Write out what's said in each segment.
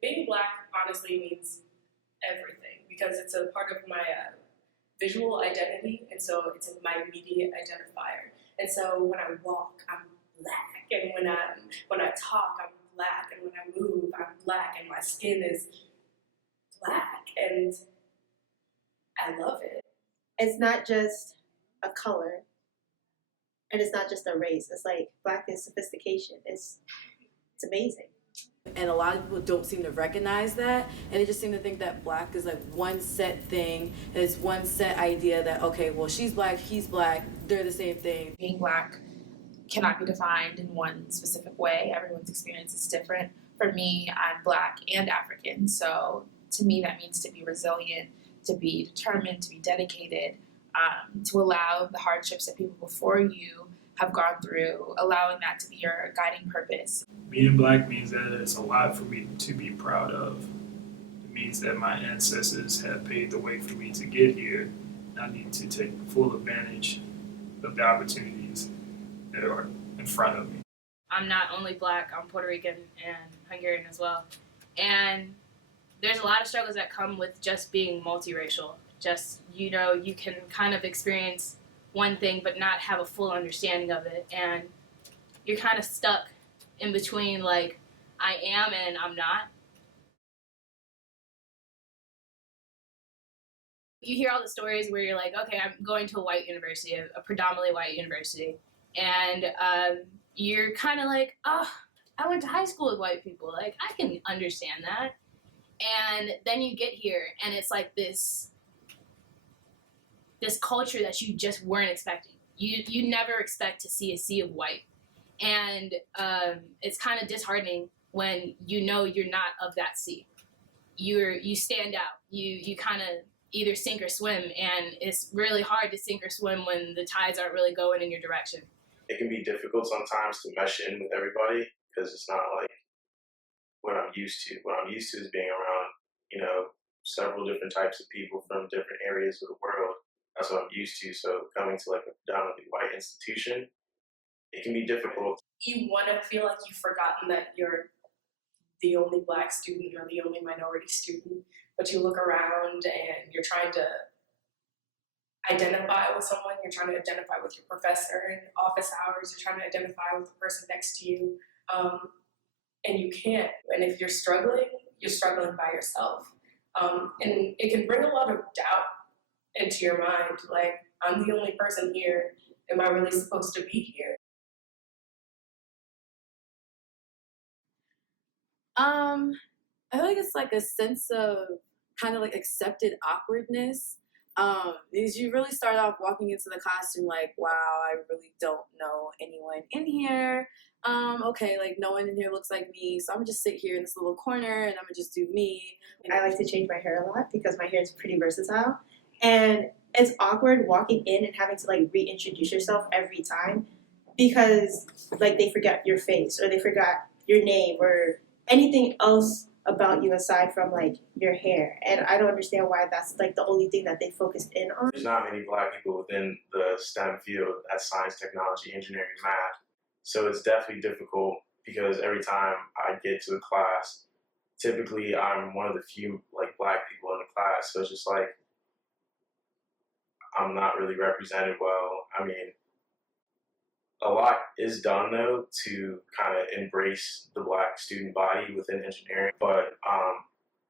Being Black honestly means everything because it's a part of my visual identity, and so it's my immediate identifier. And so when I walk, I'm Black, and when I talk, I'm Black, and when I move, I'm Black, and my skin is Black, and I love it. It's not just a color, and it's not just a race. It's like Black is sophistication. It's amazing. And a lot of people don't seem to recognize that, and they just seem to think that Black is like one set thing, and it's one set idea that, okay, well, she's Black, he's Black, they're the same thing. Being Black cannot be defined in one specific way. Everyone's experience is different. For me, I'm Black and African, so to me that means to be resilient, to be determined, to be dedicated, to allow the hardships that people before you have gone through, allowing that to be your guiding purpose. Being Black means that it's a lot for me to be proud of. It means that my ancestors have paved the way for me to get here. I need to take full advantage of the opportunities that are in front of me. I'm not only Black, I'm Puerto Rican and Hungarian as well. And there's a lot of struggles that come with just being multiracial. Just, you can kind of experience one thing but not have a full understanding of it, and you're kind of stuck in between, like, I am and I'm not. You hear all the stories where you're like, okay, I'm going to a white university, a predominantly white university, and you're kind of like, oh, I went to high school with white people, like, I can understand that. And then you get here and it's like this culture that you just weren't expecting. You never expect to see a sea of white. And it's kind of disheartening when you know you're not of that sea. You stand out. You kind of either sink or swim, and it's really hard to sink or swim when the tides aren't really going in your direction. It can be difficult sometimes to mesh in with everybody because it's not like what I'm used to. What I'm used to is being around, several different types of people from different areas of the world. That's what I'm used to. So coming to like a predominantly white institution, it can be difficult. You want to feel like you've forgotten that you're the only Black student or the only minority student, but you look around and you're trying to identify with someone, you're trying to identify with your professor in office hours, you're trying to identify with the person next to you, and you can't. And if you're struggling by yourself. And it can bring a lot of doubt into your mind, like, I'm the only person here, am I really supposed to be here? I feel like it's like a sense of kind of like accepted awkwardness. Because you really start off walking into the classroom like, wow, I really don't know anyone in here. Okay, like no one in here looks like me, so I'm gonna just sit here in this little corner and I'm gonna just do me. I like to change my hair a lot because my hair is pretty versatile. And it's awkward walking in and having to like reintroduce yourself every time because like they forgot your face or they forgot your name or anything else about you aside from like your hair. And I don't understand why that's like the only thing that they focused in on. There's not many Black people within the STEM field at science, technology, engineering, math. So it's definitely difficult because every time I get to a class, typically I'm one of the few like Black people in the class. So it's just like, I'm not really represented well. I mean, a lot is done though to kind of embrace the Black student body within engineering, but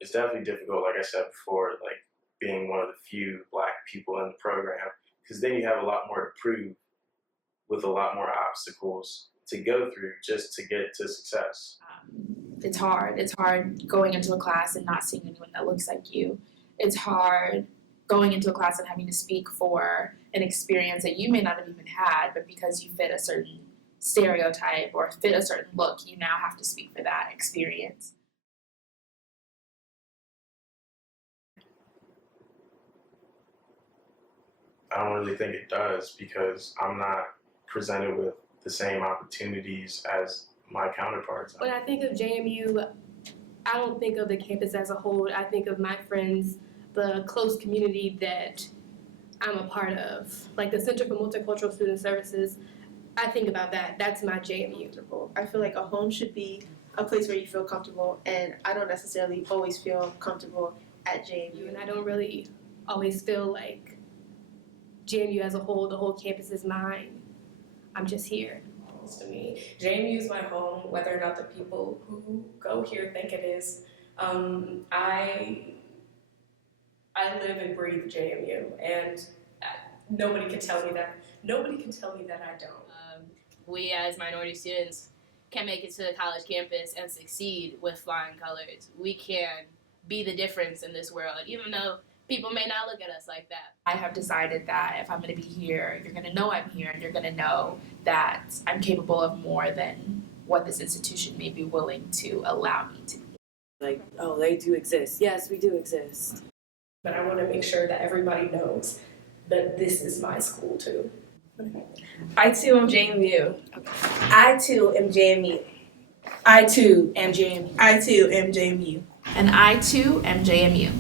it's definitely difficult, like I said before, like being one of the few Black people in the program, because then you have a lot more to prove with a lot more obstacles to go through just to get to success. It's hard. It's hard going into a class and not seeing anyone that looks like you. It's hard going into a class and having to speak for an experience that you may not have even had, but because you fit a certain stereotype or fit a certain look, you now have to speak for that experience. I don't really think it does because I'm not presented with the same opportunities as my counterparts. When I think of JMU, I don't think of the campus as a whole. I think of my friends, the close community that I'm a part of, like the Center for Multicultural Student Services. I think about that. That's my JMU. I feel like a home should be a place where you feel comfortable, and I don't necessarily always feel comfortable at JMU. And I don't really always feel like JMU as a whole, the whole campus is mine. I'm just here. To me, JMU is my home, whether or not the people who go here think it is. I live and breathe JMU, and nobody can tell me that. Nobody can tell me that I don't. We as minority students can make it to the college campus and succeed with flying colors. We can be the difference in this world, even though people may not look at us like that. I have decided that if I'm going to be here, you're going to know I'm here, and you're going to know that I'm capable of more than what this institution may be willing to allow me to be. Like, oh, they do exist. Yes, we do exist. But I want to make sure that everybody knows that this is my school too. I too am JMU. I too am JMU. I too am JMU. I too am JMU. And I too am JMU.